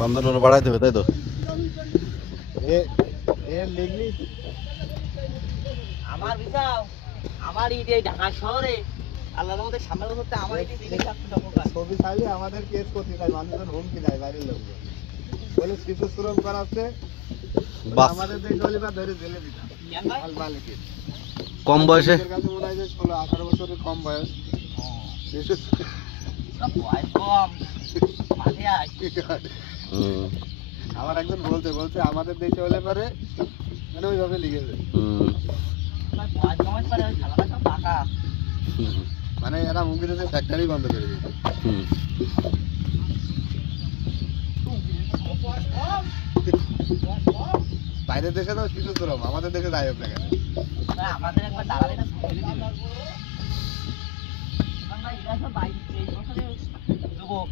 বান্দর বাড়াইতে হবে তাই তো। আমার বিশাল আমার এই ঢাকা শহরে আল্লাহর মধ্যে সামনে করতে আমার এই ছবি চাইলে আমাদের কেস করতে চাই, মানুষজন হুমকি দেয় বাইরের লোকজন, বলে শিশু শ্রম করাচ্ছে, আমাদের দেশ গলিবা ধরে জেলে দিতাম মালিকের কম বয়সে কাছে মনে হয় যে 16-18 বছরের কম বয়স শিশু বয়স কম মাঠে আয়। আমার একজন বলতে আমাদের দেশে হলে পরে মানে ওইভাবে লিখেছে, বয়স কমার পরে ওই খেলাটা সব টাকা মানে এরা মুখে দিয়েছে ফ্যাক্টরি বন্ধ করে দিয়েছে। বাইরের দেশে তো শিশু শ্রম, আমাদের দেশে যাই হোক না কেন, আমাদের একবার দাঁড়ালে না ছেড়ে দিবে। আমরা এরা সব 22-23 বছরের যুবক,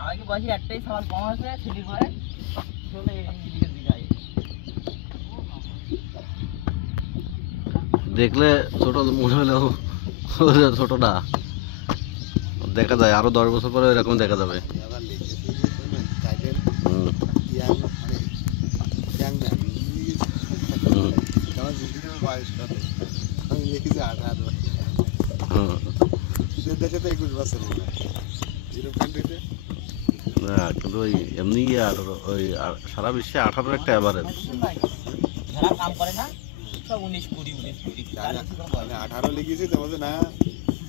আমাকে বয়সে একটাই সবার কম আছে ছেলের বয়স চলে দিকে দিকে দেখলে ছোট মনে হলেও ছোট না, দেখা যায় আরো 10 বছর পরে এরকম দেখা যাবে। আবার লিখেছি শুনুন টাইটেল ইয়াং মানে ইয়াং ম্যান, আমার জীবনের বয়স কত, আমি লিখেছি 18, সে দেশে তো 21 বছর মনে হয় ইউরোপ কান্ট্রিতে। না কিন্তু ওই এমনি ওই সারা বিশ্বে 18 একটা অ্যাভারেজ। যারা কাম করে না সব 19-20 18 লিখেছি তো, বলছে না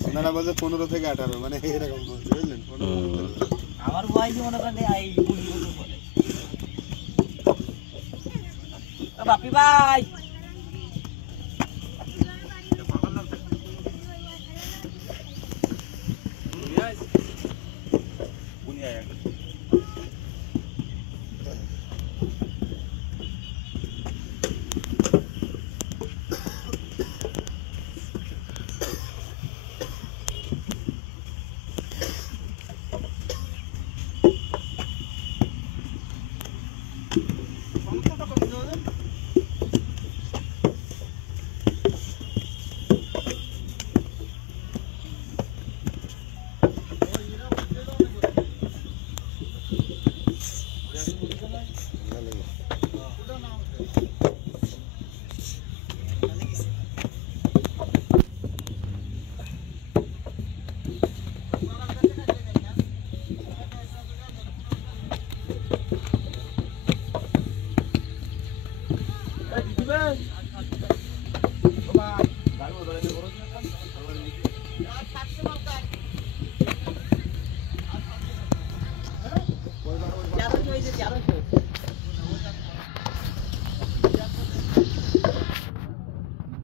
ওনারা বলছে 15 থেকে 18, মানে এরকম বলছে বুঝলেন। আমার বয়স মনে করেন এই 20 বছর পরে। বাপি ভাই